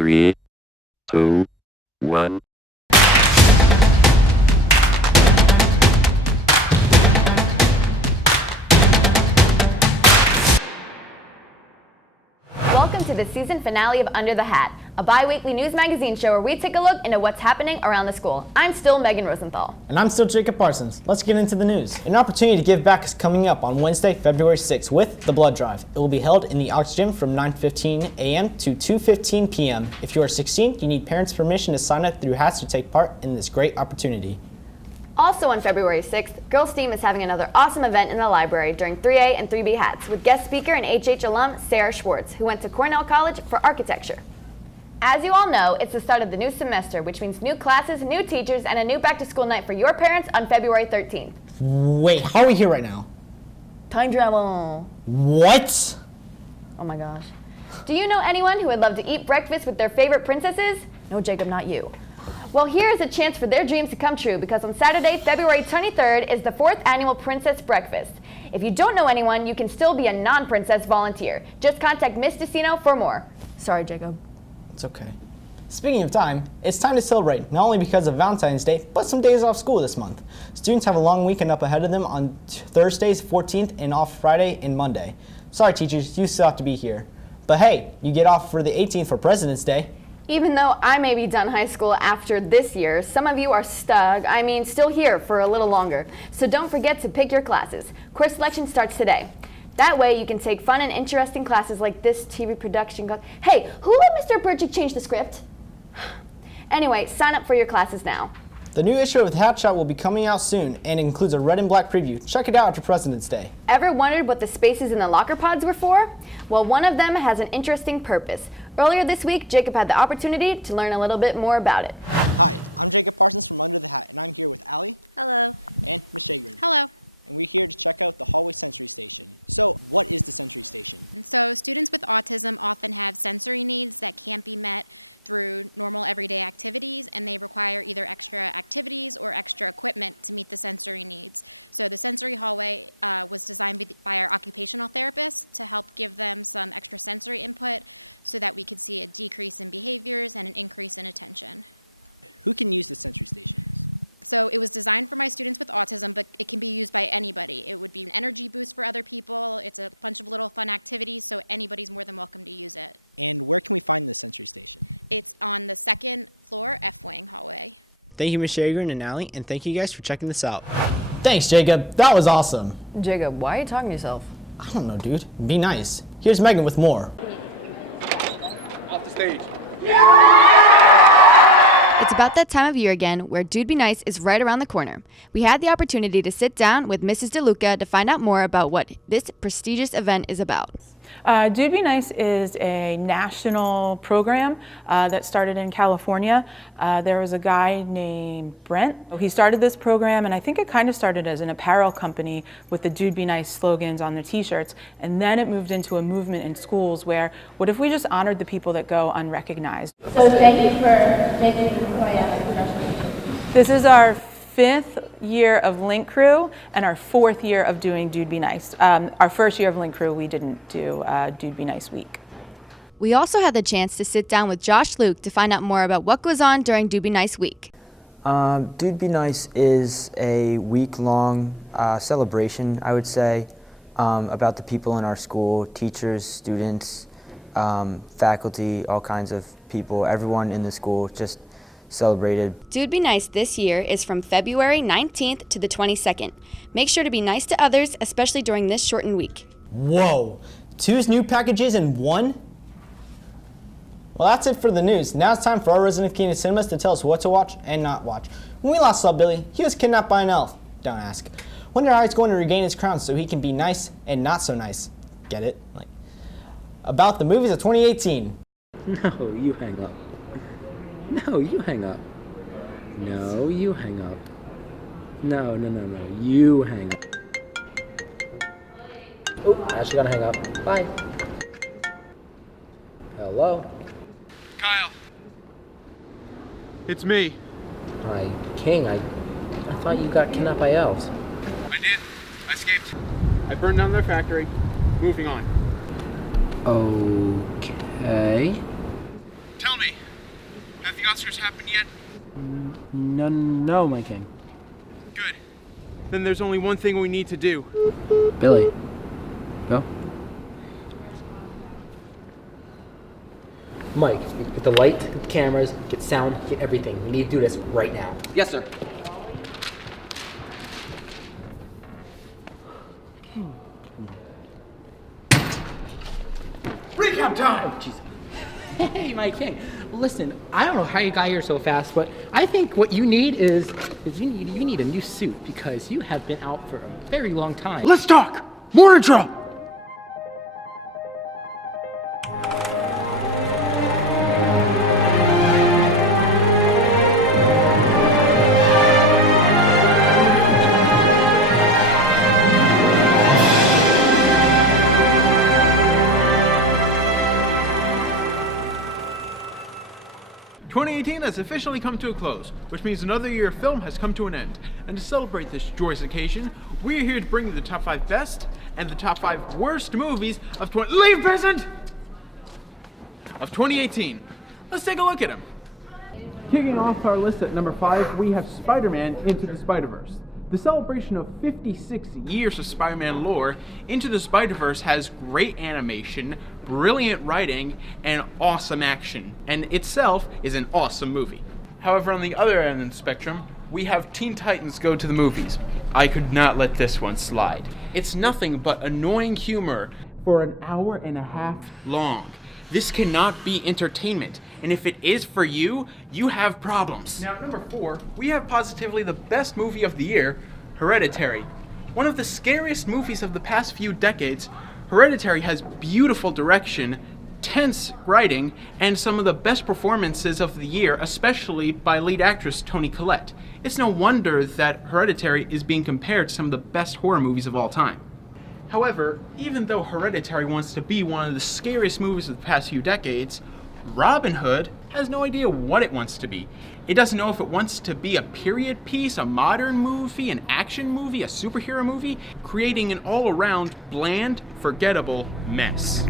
3, 2, 1. Welcome to the season finale of Under the Hat, a bi-weekly news magazine show where we take a look into what's happening around the school. I'm still Megan Rosenthal. And I'm still Jacob Parsons. Let's get into the news. An opportunity to give back is coming up on Wednesday, February 6th with the Blood Drive. It will be held in the Ox Gym from 9:15 a.m. to 2:15 p.m. If you are 16, you need parents' permission to sign up through HATS to take part in this great opportunity. Also on February 6th, Girls Team is having another awesome event in the library during 3A and 3B hats with guest speaker and HH alum Sarah Schwartz, who went to Cornell College for architecture. As you all know, it's the start of the new semester, which means new classes, new teachers, and a new back-to-school night for your parents on February 13th. Wait, how are we here right now? Time travel. What? Oh my gosh. Do you know anyone who would love to eat breakfast with their favorite princesses? No, Jacob, not you. Well, here is a chance for their dreams to come true because on Saturday, February 23rd is the 4th annual Princess Breakfast. If you don't know anyone, you can still be a non-princess volunteer. Just contact Miss Destino for more. Sorry, Jacob. It's okay. Speaking of time, it's time to celebrate, not only because of Valentine's Day, but some days off school this month. Students have a long weekend up ahead of them on Thursdays 14th and off Friday and Monday. Sorry teachers, you still have to be here. But hey, you get off for the 18th for President's Day. Even though I may be done high school after this year, some of you are still here for a little longer. So don't forget to pick your classes. Course selection starts today. That way you can take fun and interesting classes like this TV production class. Hey, who let Mr. Berchick change the script? Anyway, sign up for your classes now. The new issue of Hat Shot will be coming out soon and includes a red and black preview. Check it out after President's Day. Ever wondered what the spaces in the locker pods were for? Well, one of them has an interesting purpose. Earlier this week, Jacob had the opportunity to learn a little bit more about it. Hi, I'm Jacob Parsons from Under the Hat, and I'm here with Allie. Hello. And Miss Shagrin. Hello. And we're here to check out the hallway sensory station. So, what is the sensory station? And so students with autism often have sensory needs that can't be met through normal everyday activities, and they require either extra activities or extra equipment to meet the sensory needs. So the sensory hallway was designed by our occupational therapists to help give them some extra sensory input so that we could see a decrease in behaviors and an increase in attention. Who can use the sensory stations? So it was designed for my students with autism, but it can be used by anybody. It would be an energy boost for other people. It's a bunch of little fun activities, so anybody's more than welcome to use it. And where can we find the sensory station? It's on the second floor F-wing hallway. Thank you, Ms. Shagrin and Allie, and thank you guys for checking this out. Thanks, Jacob. That was awesome. Jacob, why are you talking to yourself? I don't know, dude. Be nice. Here's Megan with more. It's about that time of year again where Dude Be Nice is right around the corner. We had the opportunity to sit down with Mrs. DeLuca to find out more about what this prestigious event is about. Dude Be Nice is a national program that started in California. There was a guy named Brent. He started this program, and I think it kind of started as an apparel company with the Dude Be Nice slogans on their t-shirts, and then it moved into a movement in schools where, what if we just honored the people that go unrecognized? So thank you for making me who I am. Congratulations. This is our 5th year of Link Crew and our 4th year of doing Dude Be Nice. Our first year of Link Crew, we didn't do Dude Be Nice week. We also had the chance to sit down with Josh Luke to find out more about what goes on during Dude Be Nice week. Dude Be Nice is a week-long celebration, I would say, about the people in our school, teachers, students, faculty, all kinds of people, everyone in the school just celebrated. Dude Be Nice this year is from February 19th to the 22nd. Make sure to be nice to others, especially during this shortened week. Whoa, 2 new packages in 1? Well, that's it for the news. Now it's time for our resident of Keenan Cinemas to tell us what to watch and not watch. When we last saw Billy, he was kidnapped by an elf. Don't ask. Wonder how he's going to regain his crown so he can be nice and not so nice. Get it? About the movies of 2018. No, you hang up. No, you hang up. No, you hang up. No, you hang up. Oh, actually gotta hang up. Bye. Hello? Kyle. It's me. Hi, King, I thought you got kidnapped by elves. I did. I escaped. I burned down their factory. Moving on. Okay. Tell me, Oscars happened yet? No, my king. Good. Then there's only one thing we need to do. Billy, go. Mike, get the light, get the cameras, get sound, get everything. We need to do this right now. Yes, sir. Recap time! Oh, jeez. Hey, my king. Listen, I don't know how you got here so fast, but I think what you need is you need a new suit because you have been out for a very long time. Let's talk! More intro! Has officially come to a close, which means another year of film has come to an end. And to celebrate this joyous occasion, we are here to bring you the top 5 best and the top 5 worst movies of 2018. Let's take a look at them. Kicking off our list at number 5, we have Spider-Man Into the Spider-Verse. The celebration of 56 years of Spider-Man lore, Into the Spider-Verse has great animation, brilliant writing, and awesome action, and itself is an awesome movie. However, on the other end of the spectrum, we have Teen Titans Go to the Movies. I could not let this one slide. It's nothing but annoying humor for an hour and a half long. This cannot be entertainment, and if it is for you, you have problems. Now, at number 4, we have positively the best movie of the year, Hereditary. One of the scariest movies of the past few decades, Hereditary has beautiful direction, tense writing, and some of the best performances of the year, especially by lead actress Toni Collette. It's no wonder that Hereditary is being compared to some of the best horror movies of all time. However, even though Hereditary wants to be one of the scariest movies of the past few decades, Robin Hood has no idea what it wants to be. It doesn't know if it wants to be a period piece, a modern movie, an action movie, a superhero movie, creating an all-around bland, forgettable mess.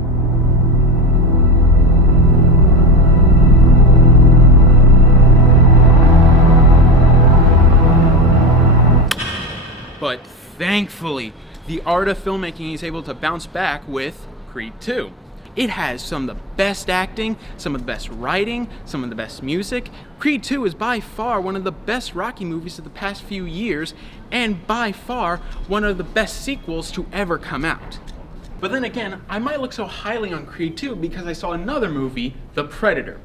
But thankfully, the art of filmmaking is able to bounce back with Creed 2. It has some of the best acting, some of the best writing, some of the best music. Creed 2 is by far one of the best Rocky movies of the past few years, and by far one of the best sequels to ever come out. But then again, I might look so highly on Creed 2 because I saw another movie, The Predator.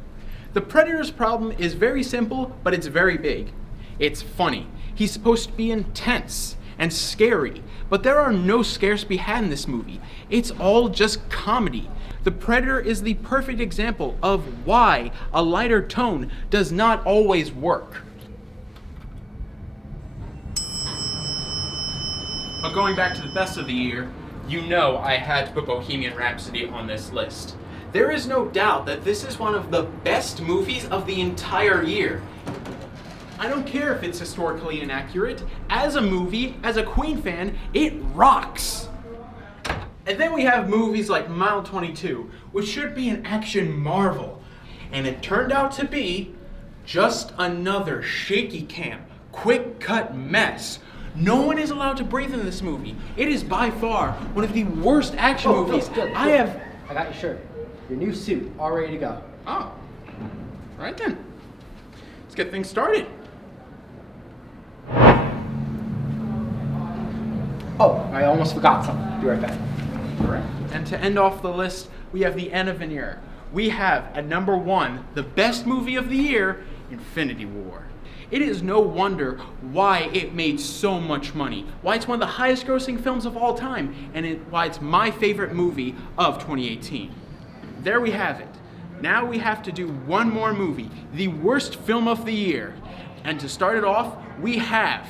The Predator's problem is very simple, but it's very big. It's funny. He's supposed to be intense and scary, but there are no scares to be had in this movie. It's all just comedy. The Predator is the perfect example of why a lighter tone does not always work. But going back to the best of the year, you know I had to put Bohemian Rhapsody on this list. There is no doubt that this is one of the best movies of the entire year. I don't care if it's historically inaccurate. As a movie, as a Queen fan, it rocks. And then we have movies like Mile 22, which should be an action marvel. And it turned out to be just another shaky cam, quick cut mess. No one is allowed to breathe in this movie. It is by far one of the worst action movies I have. I got your shirt. Your new suit, all ready to go. Oh, right then. Let's get things started. Oh, I almost forgot something. Be right back. Alright. And to end off the list, we have the end of an era. We have at number 1, the best movie of the year, Infinity War. It is no wonder why it made so much money, why it's one of the highest grossing films of all time, and why it's my favorite movie of 2018. There we have it. Now we have to do one more movie, the worst film of the year. And to start it off, we have...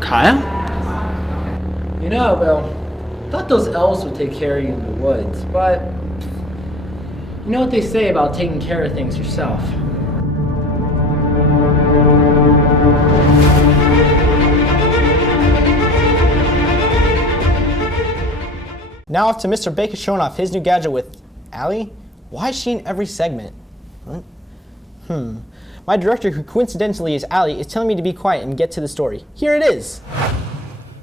Kyle? You know, Bill, I thought those elves would take care of you in the woods, but you know what they say about taking care of things yourself. Now off to Mr. Baker showing off his new gadget with Allie. Why is she in every segment? What? My director, who coincidentally is Allie, is telling me to be quiet and get to the story. Here it is.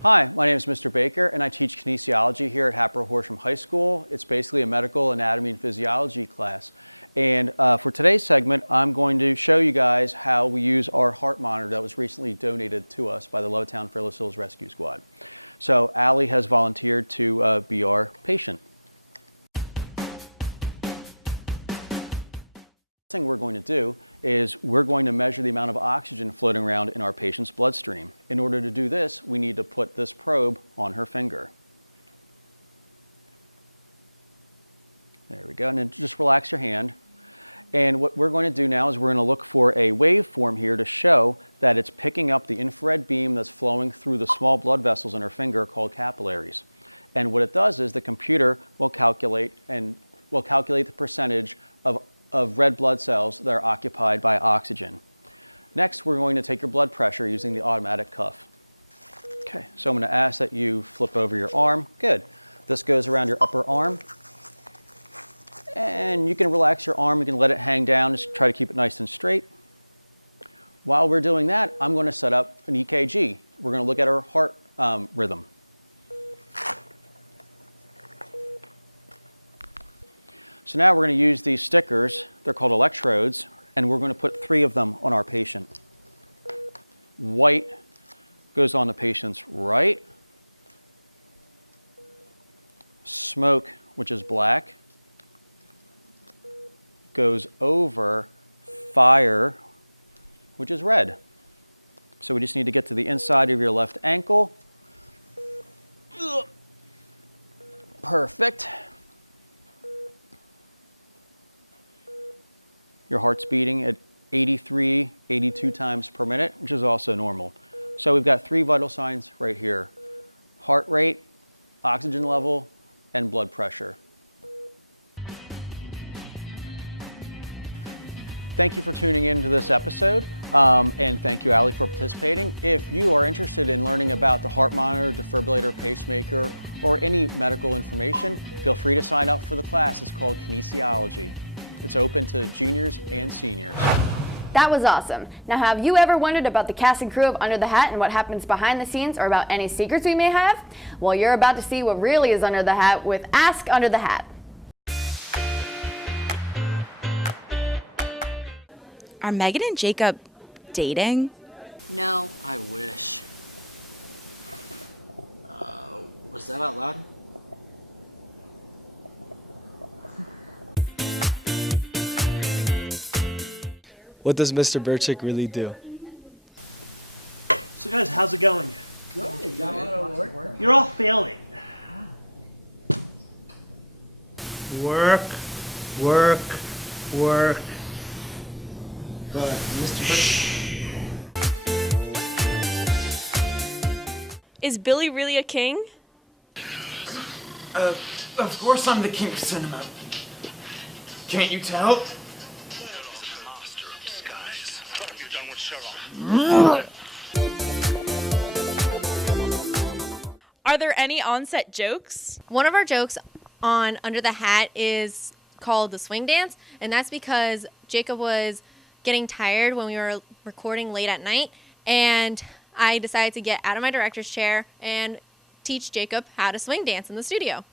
Hi, my name is Mr. Baker, and I teach kinesiology here at Hatboro-Horsham High School. It's basically a medical anatomy and physiology class. And for today's segment, I'm going to show you guys how we use our heart monitor that was recently donated to us by the Levittown Fairless Hills Rescue Squad. So Allie has volunteered to be our patient. The thing we're going to do is we're going to measure the amount of oxygen floating around in our patient's bloodstream. In order to do this, we need to put this probe on her finger. There we go, and then just relax your hand. And what we're going to do now is we're going to look for a waveform here to show that it's picking up the infrared beam that's flowing through the small blood vessels in her finger called capillaries. And what it does is the computer will calculate the percentage of red blood cells that are occupied by oxygen. Next, we're going to take your blood pressure using the automatic cuff. Okay, so I'm going to ask that you flip over your arm. Good. This goes around your upper arm. And you can relax your arm, you can let it hang down, just try to keep it nice and straight. While we're doing that, I'm going to set up an EKG. We're going to look at her heart rhythm. So now we're going to use these stickers, they're called electrodes, and we're going to put 3 of them on our patient. White goes on the patient's right. Smoke, which is black, goes over fire, which is red. So we just need to get to the inside of your left ankle. Perfect. Your heart's beating at 83, 82 times per minute, which is also normal. So we've got 3 vital signs right here: heart rate, oxygen level, and blood pressure. Thank you for tuning in to this episode, and thank you, Allie, for participating. If you are interested in learning about the heart monitor, defibrillator, pacemaker, or any medical information, feel free to sign up for the class. It's called Kinesiology. It's open to juniors and seniors. That was awesome. Now, have you ever wondered about the cast and crew of Under the Hat and what happens behind the scenes, or about any secrets we may have? Well, you're about to see what really is under the hat with Ask Under the Hat. Are Megan and Jacob dating? No. I wish. Was that out loud? What does Mr. Berchick really do? So guys, how's it going? Good. You're all failing. Work, work, work. But Mr. Berchick. Is Billy really a king? Of course I'm the king of cinema. Can't you tell? Are there any onset jokes? One of our jokes on Under the Hat is called the swing dance, and that's because Jacob was getting tired when we were recording late at night, and I decided to get out of my director's chair and teach Jacob how to swing dance in the studio.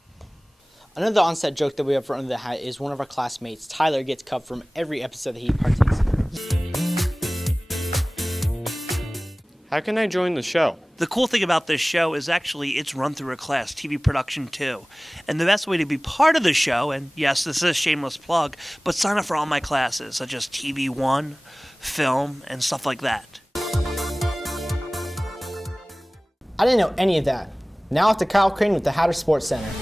Another onset joke that we have for Under the Hat is one of our classmates, Tyler, gets cut from every episode that he partakes in. How can I join the show? The cool thing about this show is actually it's run through a class, TV production too. And the best way to be part of the show, and yes, this is a shameless plug, but sign up for all my classes, such as TV 1, film, and stuff like that. I didn't know any of that. Now off to Kyle Crane with the Hatter Sports Center.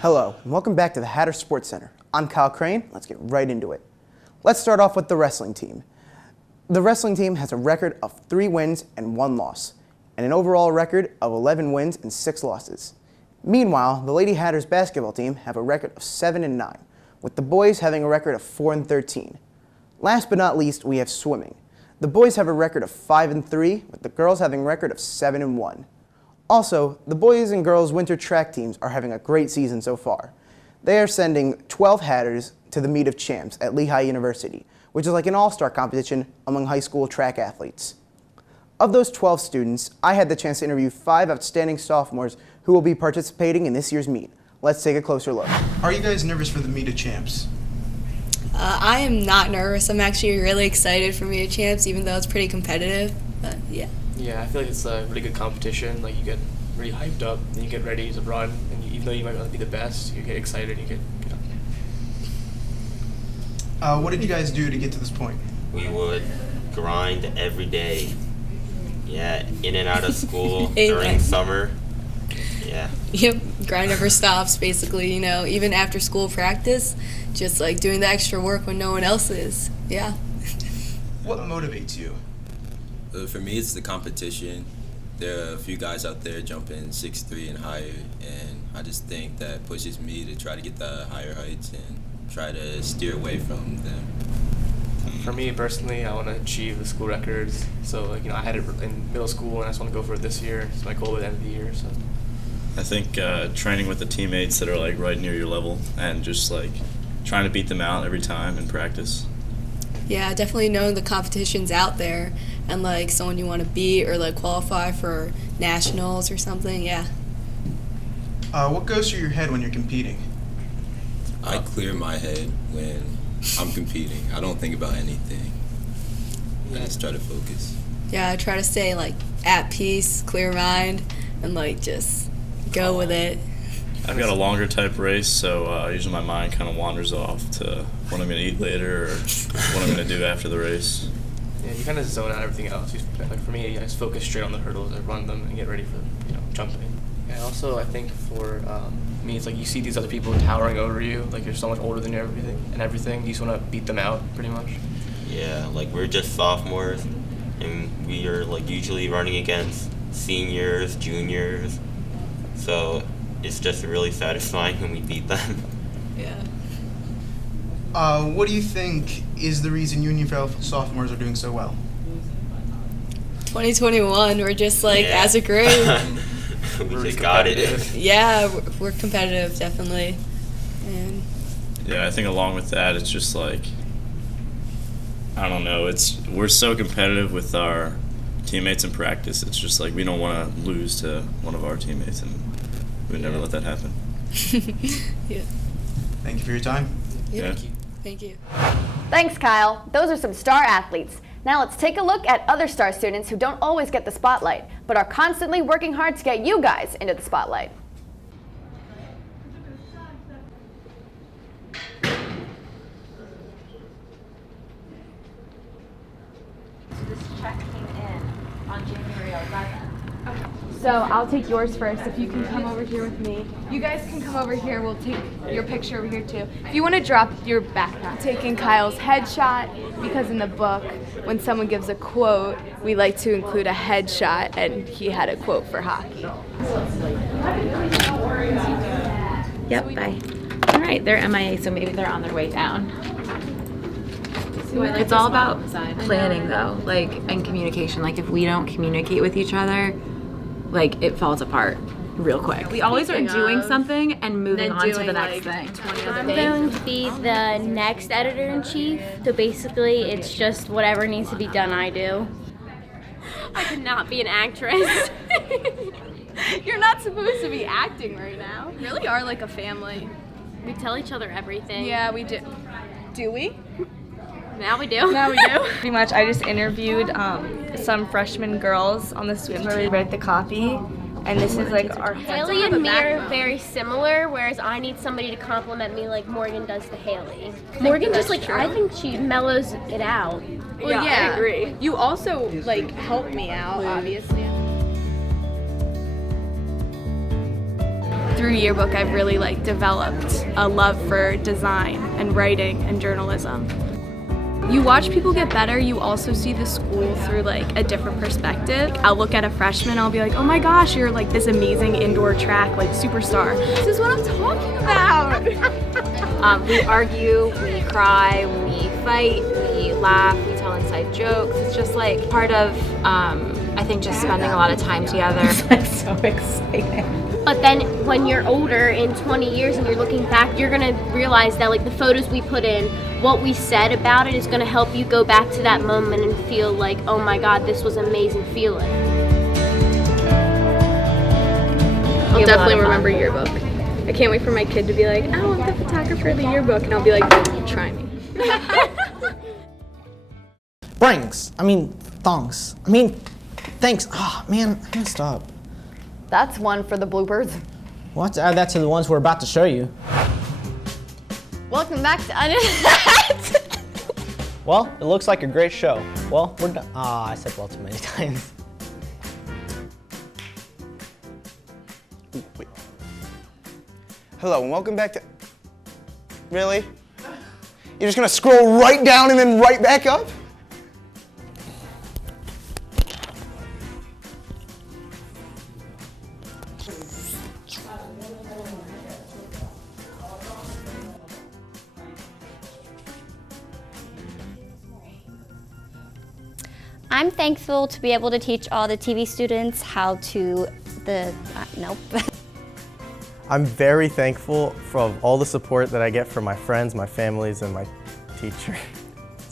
Hello, and welcome back to the Hatter Sports Center. I'm Kyle Crane. Let's get right into it. Let's start off with the wrestling team. The wrestling team has a record of 3 wins and 1 loss, and an overall record of 11 wins and 6 losses. Meanwhile, the Lady Hatters basketball team have a record of 7-9, with the boys having a record of 4-13. Last but not least, we have swimming. The boys have a record of 5-3, with the girls having a record of 7-1. Also, the boys and girls winter track teams are having a great season so far. They are sending 12 Hatters to the Meet of Champs at Lehigh University, which is like an all-star competition among high school track athletes. Of those 12 students, I had the chance to interview 5 outstanding sophomores who will be participating in this year's meet. Let's take a closer look. Are you guys nervous for the Meet of Champs? I am not nervous. I'm actually really excited for Meet of Champs, even though it's pretty competitive. But yeah. Yeah, I feel like it's a really good competition. Like, you get really hyped up, and you get ready to run, and even though you might not be the best, you get excited, you get What did you guys do to get to this point? We would grind every day. Yeah, in and out of school during summer. Yeah. Yep, grind never stops, basically, you know, even after school practice, just like doing the extra work when no one else is. Yeah. What motivates you? For me, it's the competition. There are a few guys out there jumping 6'3" and higher, and I just think that pushes me to try to get the higher heights and try to steer away from them. For me personally, I want to achieve the school records. So, like, you know, I had it in middle school, and I just want to go for it this year. It's my goal at the end of the year. So, I think training with the teammates that are like right near your level and just like trying to beat them out every time in practice. Yeah, definitely knowing the competition's out there and like someone you want to beat or like qualify for nationals or something. Yeah. What goes through your head when you're competing? I clear my head when I'm competing. I don't think about anything. I just try to focus. Yeah, I try to stay like at peace, clear mind, and like just go with it. I've got a longer type race, so usually my mind kind of wanders off to what I'm going to eat later or what I'm going to do after the race. yeah, you kind of zone out everything else. Like, for me, I just focus straight on the hurdles. I run them and get ready for, you know, jumping. And also, I think for me, it's like you see these other people towering over you, like you're so much older than you and everything. You just want to beat them out, pretty much. Yeah, like we're just sophomores, and we are like usually running against seniors, juniors, so it's just really satisfying when we beat them. Yeah. What do you think is the reason you and your fellow sophomores are doing so well? 2021, we're just like, Yeah. as a grade. We just got it. Yeah, we're competitive, definitely. And Yeah, I think along with that, it's just like, I don't know, we're so competitive with our teammates in practice. It's just like we don't want to lose to one of our teammates, and we would never let that happen. yeah. Thank you for your time. Yeah. Yeah. Thank you. Thanks, Kyle. Those are some star athletes. Now let's take a look at other star students who don't always get the spotlight, but are constantly working hard to get you guys into the spotlight. This check came in on January 11th. So I'll take yours first. If you can come over here with me. You guys can come over here. We'll take your picture over here too. If you want to drop your backpack. Taking Kyle's headshot, because in the book, when someone gives a quote, we like to include a headshot, and he had a quote for hockey. Yep, bye. All right, they're MIA, so maybe they're on their way down. It's all about planning, though, like, and communication. Like, if we don't communicate with each other, like, it falls apart real quick. We always are doing something and moving on to the next thing. I'm going to be the next editor-in-chief, so basically it's just whatever needs to be done, I do. I could not be an actress. You're not supposed to be acting right now. We really are like a family. We tell each other everything. Yeah, we do. Do we? Now we do. Now we do. Pretty much, I just interviewed some freshman girls on the swim team. We read the copy, and this is like our Haley and me are very similar, whereas I need somebody to compliment me like Morgan does to Haley. Morgan just like, I think she mellows it out. Well, yeah, I agree. You also like help me out, obviously. Through yearbook, I've really like developed a love for design and writing and journalism. You watch people get better, you also see the school through like a different perspective. I'll look at a freshman, I'll be like, oh my gosh, you're like this amazing indoor track, like superstar. This is what I'm talking about. We argue, we cry, we fight, we laugh, we tell inside jokes. It's just like part of I think just spending a lot of time together. It's like so exciting. But then when you're older in 20 years and you're looking back, you're gonna realize that like the photos we put in, what we said about it is gonna help you go back to that moment and feel like, oh my God, this was an amazing feeling. I'll definitely remember yearbook. I can't wait for my kid to be like, oh, I'm the photographer of the yearbook, and I'll be like, try me. Thongs. Thanks. Oh, man, I messed up. That's one for the bloopers. We'll have to add that to the ones we're about to show you. Welcome back to Under the Hat. Well, it looks like a great show. Well, we're done. I said well too many times. Ooh, wait. Hello, and welcome back to... Really? You're just gonna scroll right down and then right back up? I'm thankful to be able to teach all the TV students how to nope. I'm very thankful for all the support that I get from my friends, my families, and my teacher.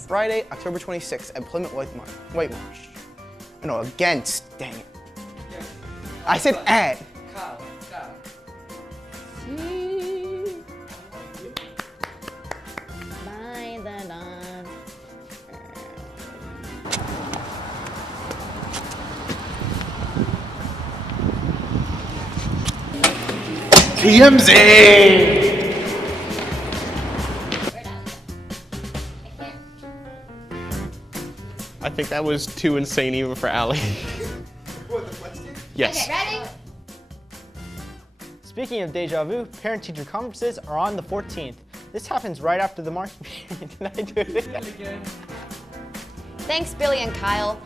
Friday, October 26th, Employment White March. No, against, dang it. I said at. By the dawn. TMZ! I think that was too insane even for Allie. What, the question? Yes. Okay, ready? Speaking of deja vu, parent-teacher conferences are on the 14th. This happens right after the marking period. Did I do it again? Thanks, Billy and Kyle.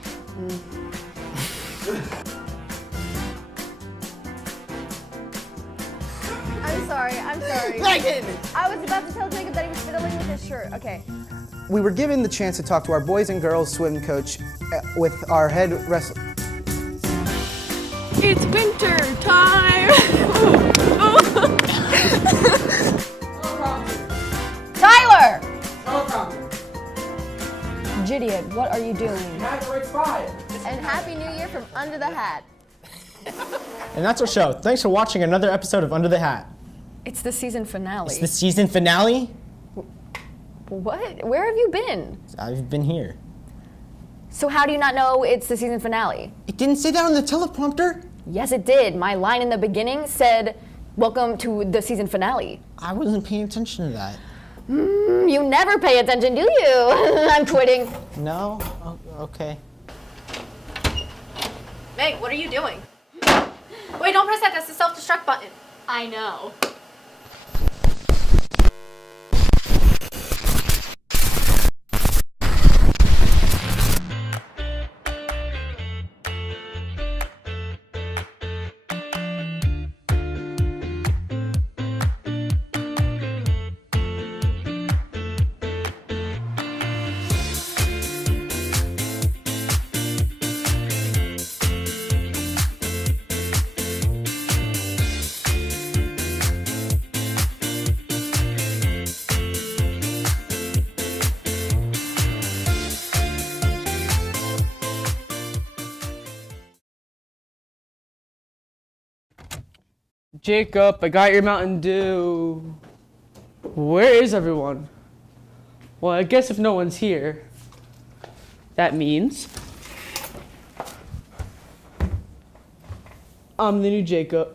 I'm sorry. Megan! I was about to tell Jacob that he was fiddling with his shirt. Okay. We were given the chance to talk to our boys and girls swim coach with our head wrestler. It's winter time! Tyler! Gideon, what are you doing? And Happy New Year from Under the Hat. And that's our show. Thanks for watching another episode of Under the Hat. It's the season finale. It's the season finale? What? Where have you been? I've been here. So how do you not know it's the season finale? It didn't say that on the teleprompter. Yes, it did. My line in the beginning said, welcome to the season finale. I wasn't paying attention to that. You never pay attention, do you? I'm quitting. No? Oh, okay. Meg, what are you doing? Wait, don't press that. That's the self-destruct button. I know. Jacob, I got your Mountain Dew. Where is everyone? Well, I guess if no one's here, that means I'm the new Jacob.